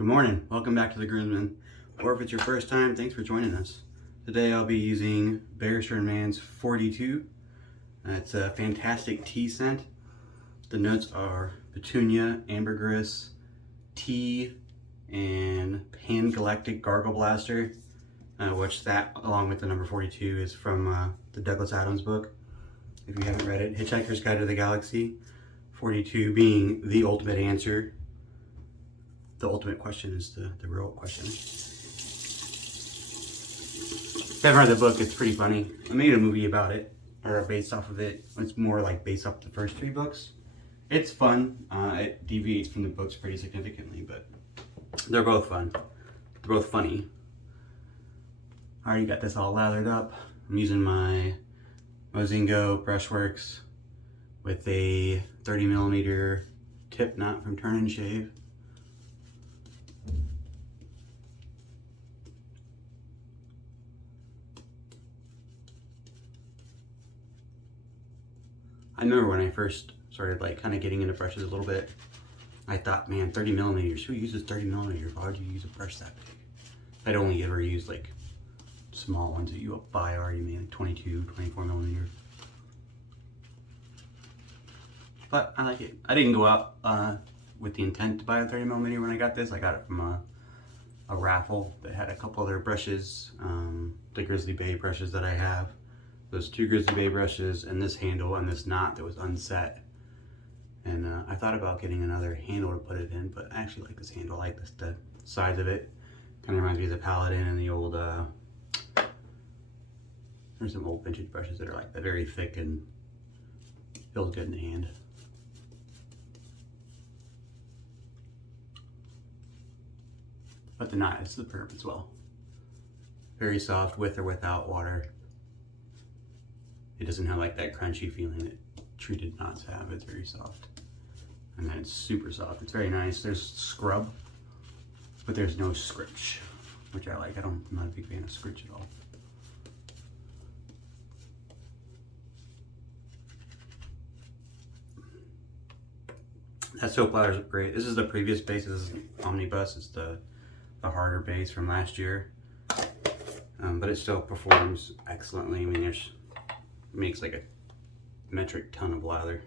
Good morning, welcome back to the Groomsman. Or if it's your first time, thanks for joining us. Today I'll be using Barrister and Mann's 42. It's a fantastic tea scent. The notes are petunia, ambergris, tea, and pan-galactic gargle blaster, which that, along with the number 42, is from the Douglas Adams book. If you haven't read it, Hitchhiker's Guide to the Galaxy, 42 being the ultimate answer. The ultimate question is the real question. If you haven't read the book, it's pretty funny. I made a movie about it, or based off of it. It's more like based off the first three books. It's fun. It deviates from the books pretty significantly, but they're both fun. They're both funny. I already got this all lathered up. I'm using my Mozingo Brushworks with a 30mm tip knot from Turn and Shave. I remember when I first started kind of getting into brushes a little bit, I thought, man, 30mm, who uses 30mm? Why would you use a brush that big? I'd only ever used small ones that you buy already made, like 22, 24mm. But I like it. I didn't go out with the intent to buy a 30mm when I got this. I got it from a raffle that had a couple other brushes, the Grizzly Bay brushes that I have. Those two Grizzly Bay brushes and this handle and this knot that was unset. And I thought about getting another handle to put it in, but I actually like this handle. I like the size of it. Kind of reminds me of the Paladin and the old, there's some old vintage brushes that are like that, very thick and feels good in the hand. But the knot is superb as well. Very soft with or without water. It doesn't have that crunchy feeling that treated knots have. It's very soft. And then it's super soft. It's very nice. There's scrub, but there's no scritch, which I like. I'm not a big fan of scritch at all. That soap lather is great. This is the previous base. This is Omnibus. It's the harder base from last year. But it still performs excellently. I mean, makes a metric ton of lather.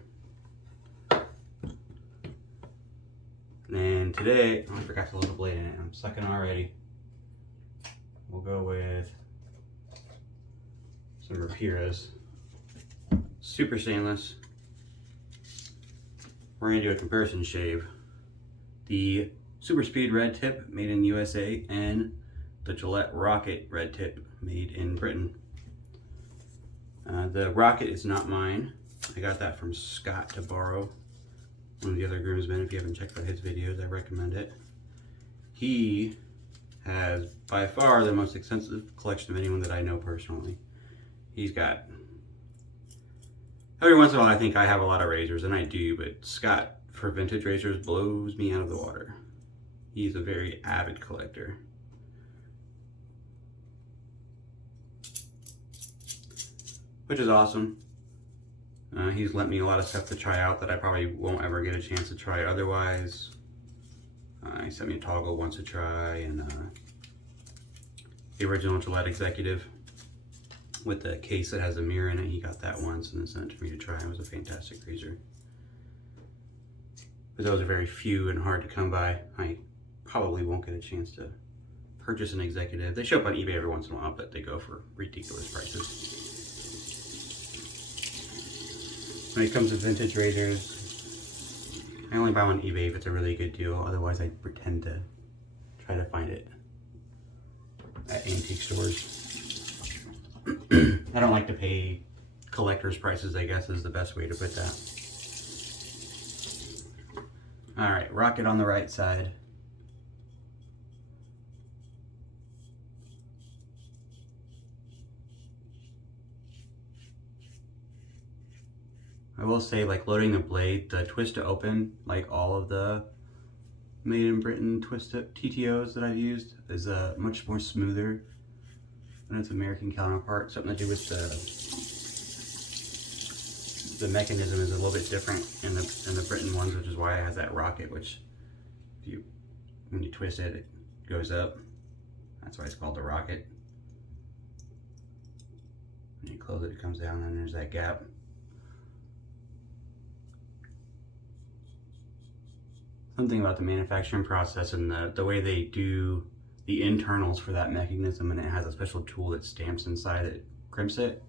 And today, I forgot to load a blade in it. I'm sucking already. We'll go with some Rapira's Super Stainless. We're gonna do a comparison shave. The Superspeed Red Tip, made in USA, and the Gillette Rocket Red Tip, made in Britain. The Rocket is not mine. I got that from Scott to borrow, one of the other groomsmen. If you haven't checked out his videos, I recommend it. He has by far the most extensive collection of anyone that I know personally. He's got, every once in a while I think I have a lot of razors, and I do, but Scott for vintage razors blows me out of the water. He's a very avid collector. Which is awesome. He's lent me a lot of stuff to try out that I probably won't ever get a chance to try otherwise. He sent me a toggle once to try, and the original Gillette Executive with the case that has a mirror in it. He got that once and then sent it to me to try. It was a fantastic razor. But those are very few and hard to come by. I probably won't get a chance to purchase an Executive. They show up on eBay every once in a while, but they go for ridiculous prices. When it comes to vintage razors, I only buy one on eBay if it's a really good deal. Otherwise, I pretend to try to find it at antique stores. I don't like to pay collector's prices, I guess is the best way to put that. All right, Rocket on the right side. I will say, loading the blade, the twist to open, all of the made in Britain twist TTOs that I've used, is much more smoother than its American counterpart. Something to do with the mechanism is a little bit different in the Britain ones, which is why it has that rocket, which if you When you twist it, it goes up. That's why it's called the rocket. When you close it, it comes down, and there's that gap. Something about the manufacturing process and the way they do the internals for that mechanism, and it has a special tool that stamps inside that crimps it.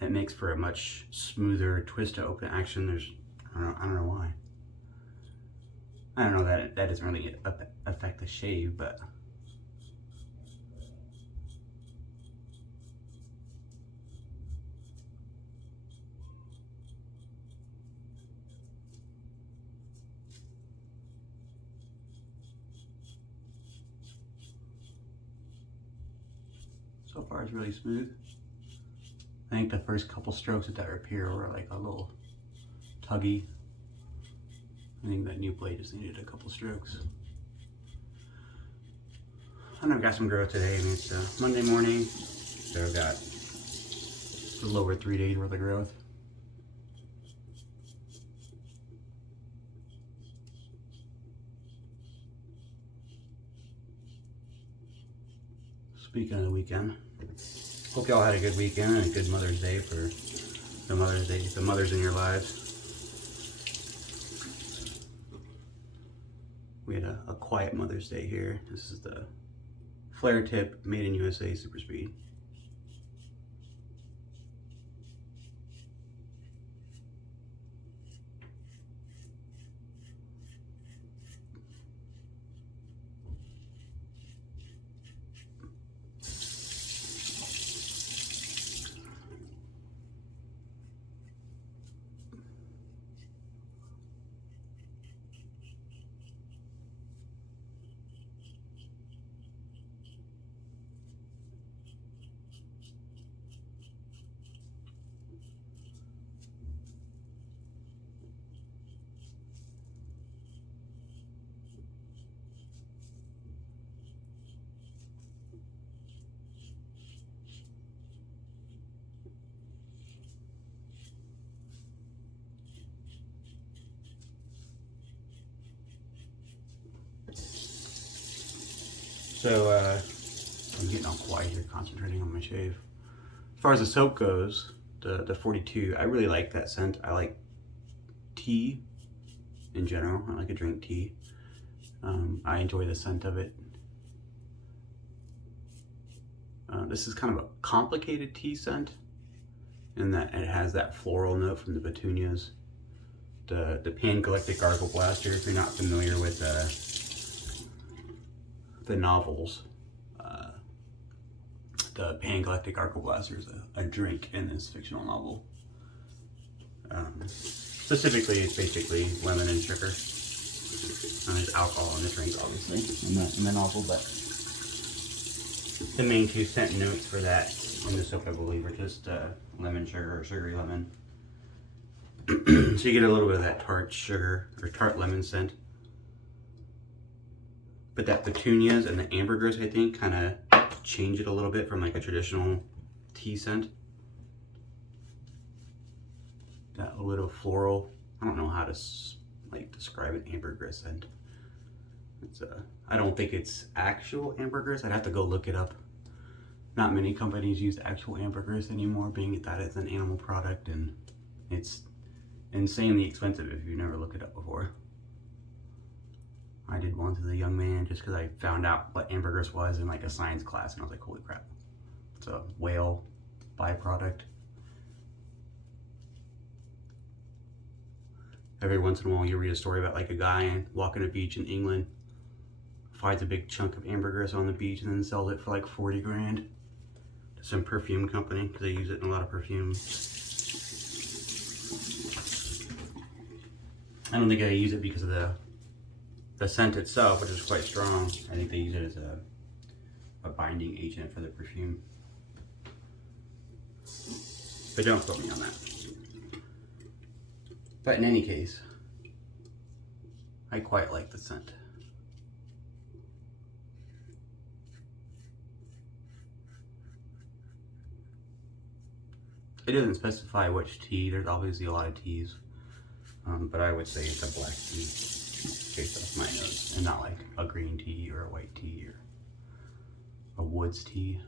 It makes for a much smoother twist to open action. I don't know why. I don't know that doesn't really affect the shave, but so far it's really smooth. I think the first couple strokes with that Rapira were like a little tuggy. I think that new blade just needed a couple strokes. And I've got some growth today. I mean, it's Monday morning, so I've got a little over 3 days worth of growth. Speaking of the weekend, hope y'all had a good weekend and a good Mother's Day for the mothers in your lives. We had a quiet Mother's Day here. This is the flare tip made in USA Super Speed. So I'm getting all quiet here, concentrating on my shave. As far as the soap goes, the 42, I really like that scent. I like tea in general. I like to drink tea. I enjoy the scent of it. This is kind of a complicated tea scent in that it has that floral note from the petunias. The Pan-Galactic Gargle Blaster, if you're not familiar with the novels, the Pan-Galactic Gargle Blaster is a drink in this fictional novel. Specifically, it's basically lemon and sugar. There's alcohol in the drink, obviously, in the novel, but the main two scent notes for that in the soap, I believe, are just lemon sugar or sugary lemon. So you get a little bit of that tart sugar or tart lemon scent. But that petunias and the ambergris, I think, kind of change it a little bit from like a traditional tea scent. That little floral, I don't know how to like describe an ambergris scent. It's I don't think it's actual ambergris. I'd have to go look it up. Not many companies use actual ambergris anymore, being that it's an animal product, and it's insanely expensive if you've never looked it up before. I did once as a young man just because I found out what ambergris was in like a science class, and I was like, holy crap, it's a whale byproduct. Every once in a while you read a story about like a guy walking a beach in England, finds a big chunk of ambergris on the beach and then sells it for like 40 grand to some perfume company because they use it in a lot of perfumes. I don't think I use it because of the scent itself, which is quite strong. I think they use it as a binding agent for the perfume. But don't quote me on that. But in any case, I quite like the scent. It doesn't specify which tea. There's obviously a lot of teas. but I would say it's a black tea based off my nose, and not like a green tea or a white tea or a woods tea.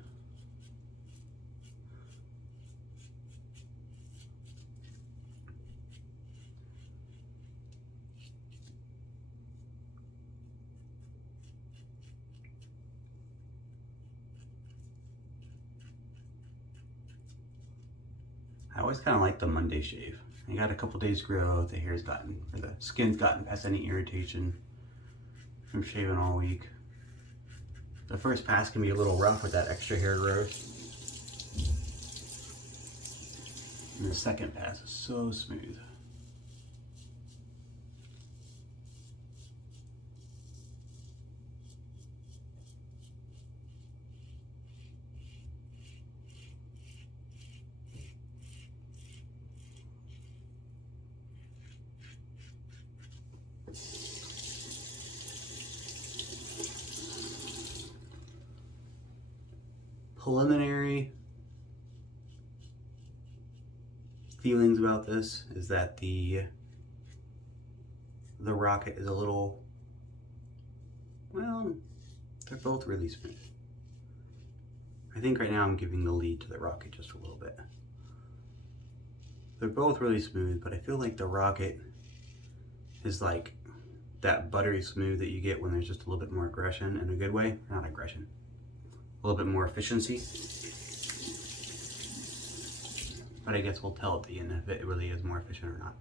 I always kind of like the Monday shave. I got a couple days growth, the hair's gotten, or the skin's gotten past any irritation from shaving all week. The first pass can be a little rough with that extra hair growth. And the second pass is so smooth. Preliminary feelings about this is that the Rocket is a little, well, they're both really smooth. I think right now I'm giving the lead to the Rocket just a little bit. They're both really smooth, but I feel like the Rocket is like that buttery smooth that you get when there's just a little bit more aggression in a good way. Not aggression. A little bit more efficiency. But I guess we'll tell at the end if it really is more efficient or not.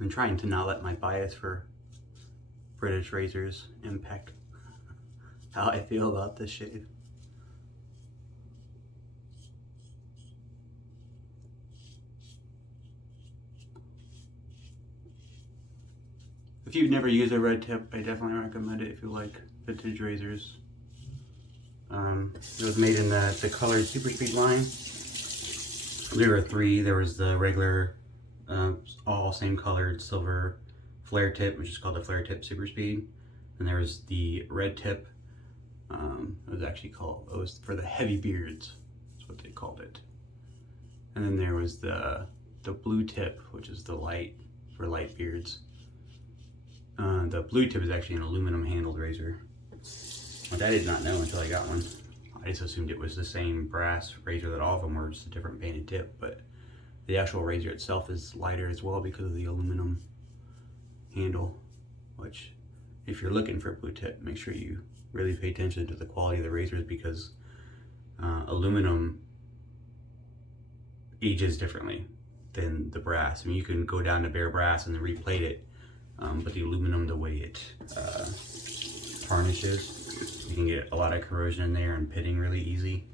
I'm trying to not let my bias for British razors impact how I feel about this shave. If you've never used a red tip, I definitely recommend it if you like vintage razors. It was made in the colored Super Speed line. There were three. There was the regular, all same colored silver flare tip, which is called the Flare Tip Super Speed. And there was the red tip. It was actually called, it was for the heavy beards. That's what they called it. And then there was the blue tip, which is the light, for light beards. The blue tip is actually an aluminum handled razor, which I did not know until I got one. I just assumed it was the same brass razor that all of them were, just a different painted tip, but the actual razor itself is lighter as well because of the aluminum handle, which if you're looking for a blue tip, make sure you really pay attention to the quality of the razors, because aluminum ages differently than the brass. I mean, you can go down to bare brass and then replate it, but the aluminum, the way it tarnishes, you can get a lot of corrosion in there and pitting really easy.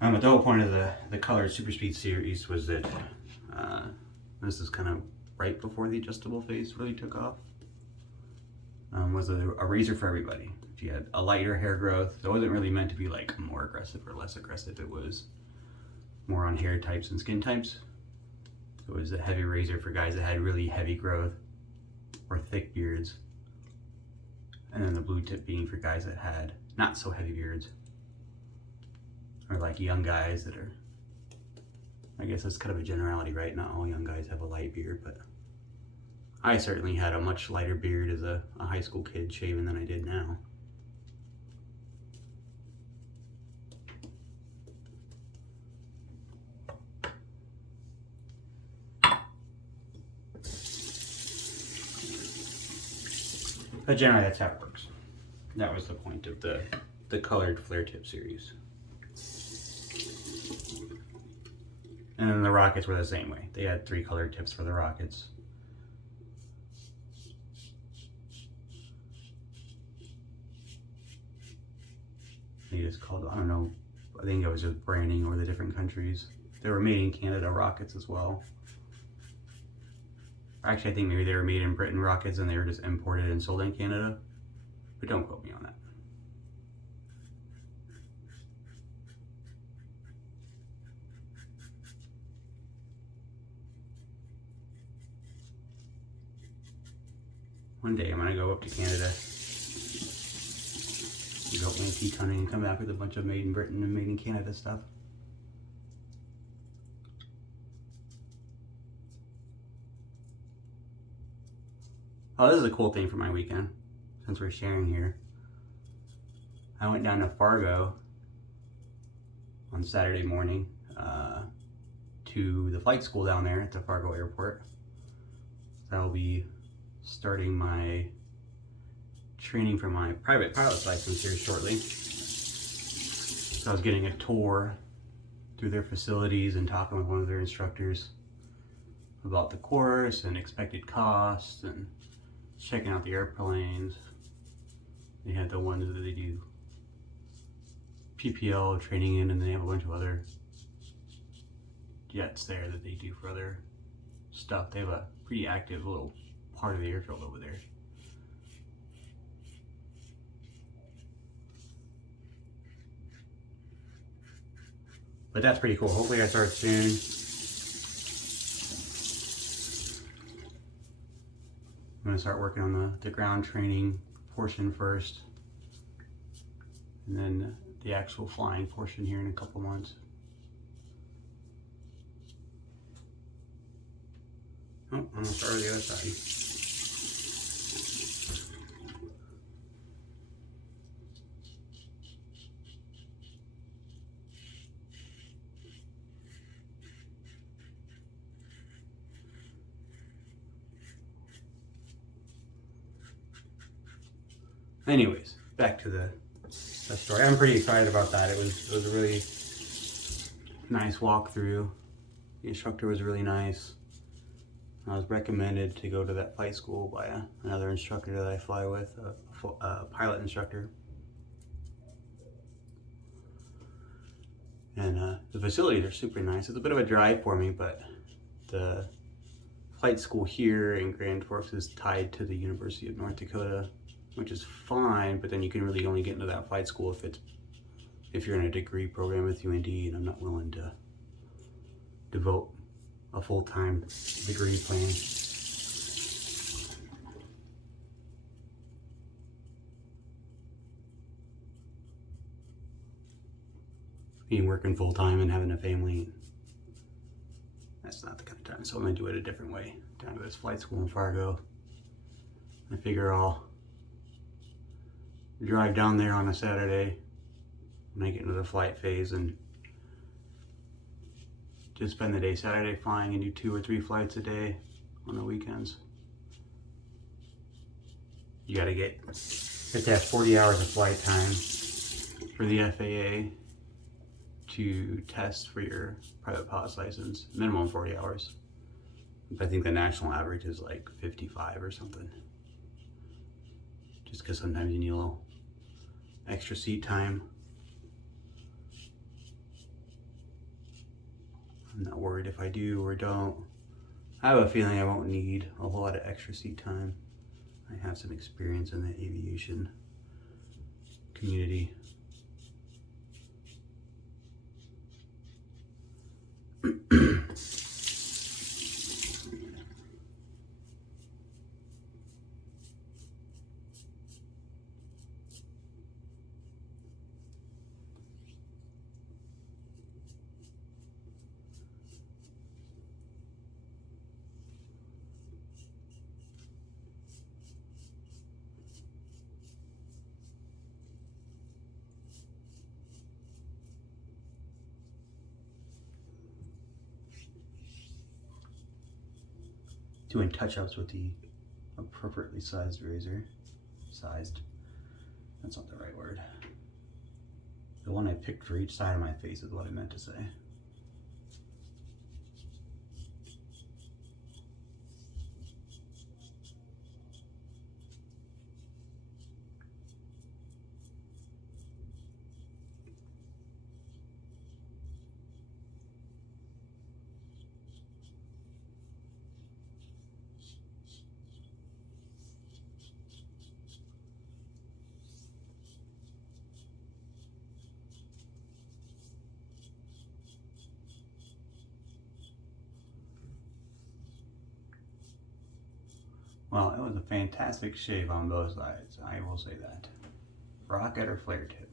But the whole point of the colored Super Speed series was that this is kind of right before the adjustable phase really took off. Was a razor for everybody. If you had a lighter hair growth, it wasn't really meant to be like more aggressive or less aggressive. It was more on hair types and skin types. It was a heavy razor for guys that had really heavy growth or thick beards. And then the blue tip being for guys that had not so heavy beards. Or like young guys that are, I guess that's kind of a generality, right? Not all young guys have a light beard, but I certainly had a much lighter beard as a high school kid shaving than I did now. But generally that's how it works. That was the point of the colored flare tip series. And then the Rockets were the same way. They had 3 colored tips for the Rockets. They just called, I don't know, I think it was just branding or the different countries. They were made in Canada Rockets as well. Actually, I think maybe they were made in Britain Rockets and they were just imported and sold in Canada. But don't quote me on that. One day I'm gonna go up to Canada, go antique hunting, and come back with a bunch of made in Britain and made in Canada stuff. Oh, this is a cool thing for my weekend, since we're sharing here. I went down to Fargo on Saturday morning to the flight school down there at the Fargo airport. I'll be starting my training for my private pilot's license here shortly. So I was getting a tour through their facilities and talking with one of their instructors about the course and expected costs and checking out the airplanes. They had the ones that they do PPL training in, and they have a bunch of other jets there that they do for other stuff. They have a pretty active little part of the airfield over there. But that's pretty cool. Hopefully I start soon. I'm gonna start working on the ground training portion first, and then the actual flying portion here in a couple months. Oh, I'm gonna start with the other side. Anyways, back to the story. I'm pretty excited about that. It was a really nice walkthrough. The instructor was really nice. I was recommended to go to that flight school by another instructor that I fly with, a pilot instructor. And the facilities are super nice. It's a bit of a drive for me, but the flight school here in Grand Forks is tied to the University of North Dakota, which is fine, but then you can really only get into that flight school if you're in a degree program with UND, and I'm not willing to devote a full-time degree plan. Being working full-time and having a family, that's not the kind of time. So I'm gonna do it a different way. Down to this flight school in Fargo. I figure I'll drive down there on a Saturday when I get into the flight phase and just spend the day Saturday flying and do 2 or 3 flights a day on the weekends. You have to have 40 hours of flight time for the FAA to test for your private pilot's license, minimum 40 hours. I think the national average is like 55 or something. Just because sometimes you need a little extra seat time. I'm not worried if I do or don't. I have a feeling I won't need a whole lot of extra seat time. I have some experience in the aviation community. Doing touch-ups with the appropriately sized razor. Sized. That's not the right word. The one I picked for each side of my face is what I meant to say. Well, it was a fantastic shave on both sides, I will say that. Rocket or flare tip?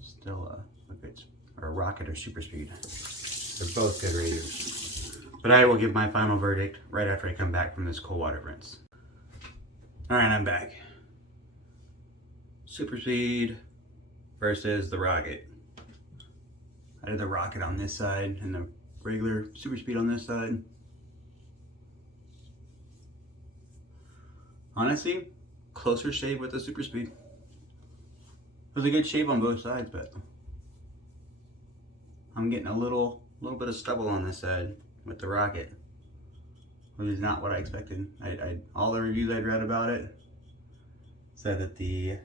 Still a good, or Rocket or Super Speed. They're both good razors. But I will give my final verdict right after I come back from this cold water rinse. Alright, I'm back. Super Speed versus the Rocket. I did the Rocket on this side and the regular Super Speed on this side. Honestly, closer shave with the Super Speed. It was a good shave on both sides, but I'm getting a little bit of stubble on this side with the Rocket, which is not what I expected. All the reviews I'd read about it said that the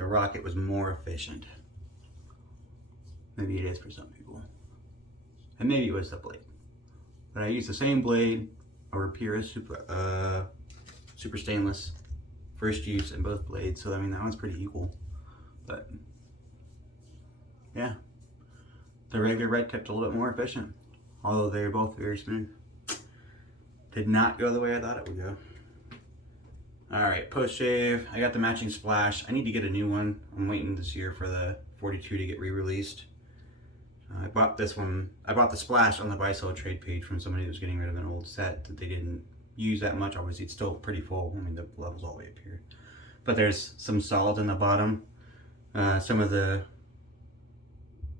Rocket was more efficient. Maybe it is for some people, and maybe it was the blade. But I used the same blade, a Rapira Super Stainless, first use in both blades, so I mean that one's pretty equal. But yeah, the regular red tip's a little bit more efficient, although they're both very smooth. Did not go the way I thought it would go. Alright, post shave, I got the matching splash. I need to get a new one. I'm waiting this year for the 42 to get re-released. I bought this one, I bought the splash on the buy sell trade page from somebody that was getting rid of an old set that they didn't use that much. Obviously it's still pretty full. I mean the level's all the way up here. But there's some solids in the bottom. Some of the,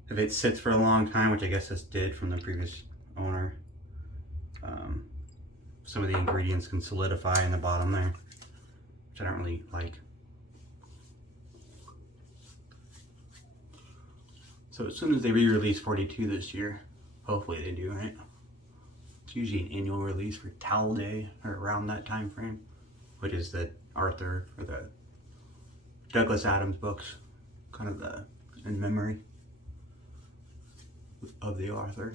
if it sits for a long time, which I guess this did from the previous owner, some of the ingredients can solidify in the bottom there, which I don't really like. So as soon as they re-release 42 this year, hopefully they do, right? It's usually an annual release for Towel Day or around that time frame, which is the Arthur or the Douglas Adams books, kind of the in memory of the author.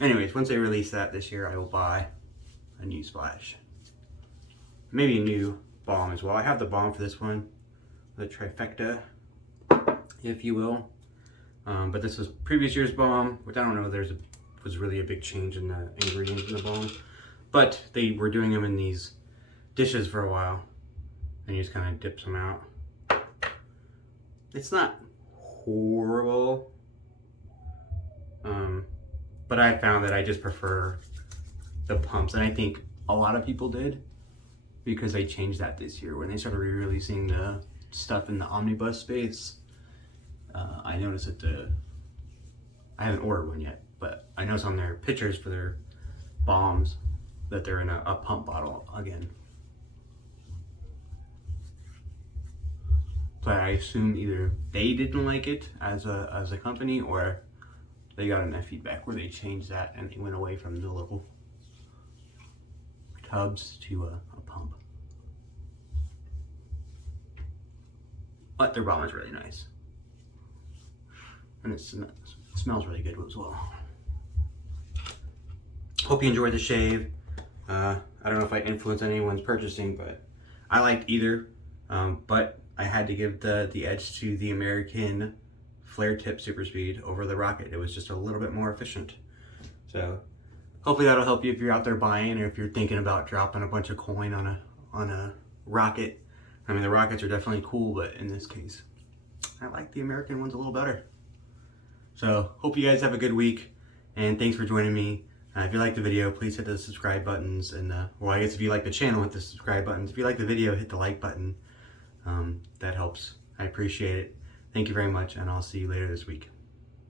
Anyways, once they release that this year, I will buy a new splash. Maybe a new balm as well. I have the balm for this one, the trifecta, if you will. But this was previous year's balm, which I don't know if there was really a big change in the ingredients in the balm. But they were doing them in these dishes for a while, and you just kind of dip some out. It's not horrible, but I found that I just prefer the pumps, and I think a lot of people did because they changed that this year when they started re-releasing the stuff in the omnibus space. I noticed that I haven't ordered one yet, but I noticed on their pictures for their bombs that they're in a pump bottle again. But I assume either they didn't like it as a company, or they got enough feedback where they changed that and they went away from the little tubs to a pump. But their balm is really nice, and it smells really good as well. Hope you enjoyed the shave. I don't know if I influenced anyone's purchasing, but I liked either. But I had to give the edge to the American flare tip Super Speed over the Rocket. It was just a little bit more efficient. So hopefully that'll help you if you're out there buying, or if you're thinking about dropping a bunch of coin on a Rocket. I mean, the Rockets are definitely cool, but in this case, I like the American ones a little better. So hope you guys have a good week, and thanks for joining me. If you like the video, please hit the subscribe buttons, and well, I guess if you like the channel, hit the subscribe buttons. If you like the video, hit the like button. That helps. I appreciate it. Thank you very much, and I'll see you later this week.